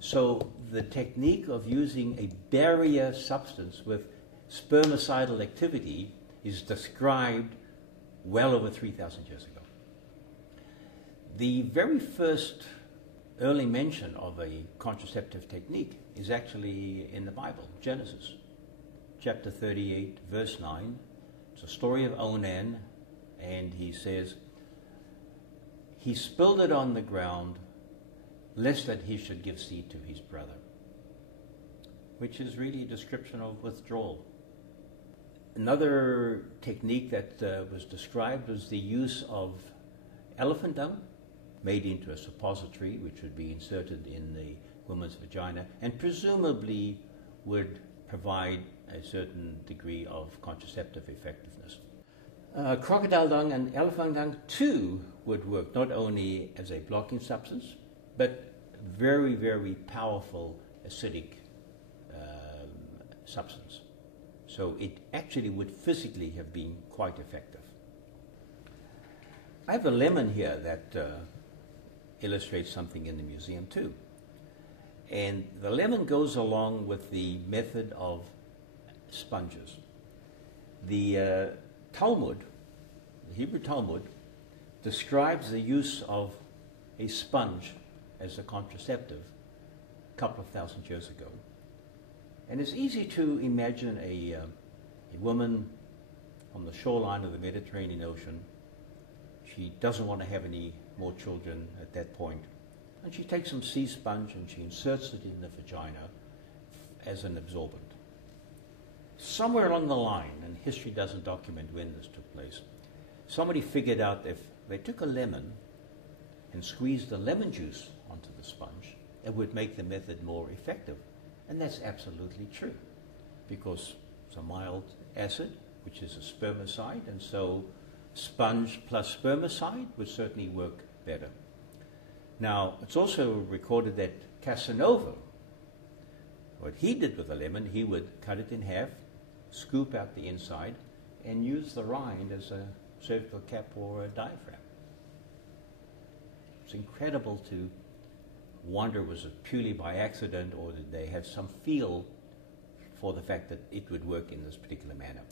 So the technique of using a barrier substance with spermicidal activity is described well over 3,000 years ago. The very first early mention of a contraceptive technique is actually in the Bible, Genesis, chapter 38, verse 9. It's a story of Onan, and he says, he spilled it on the ground, lest that he should give seed to his brother, which is really a description of withdrawal. Another technique that was described was the use of elephant dung made into a suppository, which would be inserted in the woman's vagina and presumably would provide a certain degree of contraceptive effectiveness. Crocodile dung and elephant dung too would work not only as a blocking substance, but very, very powerful acidic substance. So it actually would physically have been quite effective. I have a lemon here that illustrates something in the museum too. And the lemon goes along with the method of sponges. The Talmud, the Hebrew Talmud, describes the use of a sponge as a contraceptive a couple of thousand years ago. And it's easy to imagine a woman on the shoreline of the Mediterranean Ocean. She doesn't want to have any more children at that point. And she takes some sea sponge and she inserts it in the vagina as an absorbent. Somewhere along the line, and history doesn't document when this took place, somebody figured out if they took a lemon and squeezed the lemon juice onto the sponge, it would make the method more effective. And that's absolutely true, because it's a mild acid, which is a spermicide, and so sponge plus spermicide would certainly work better. Now, it's also recorded that Casanova, what he did with a lemon, he would cut it in half, scoop out the inside, and use the rind as a cervical cap or a diaphragm. It's incredible to wonder, was it purely by accident, or did they have some feel for the fact that it would work in this particular manner?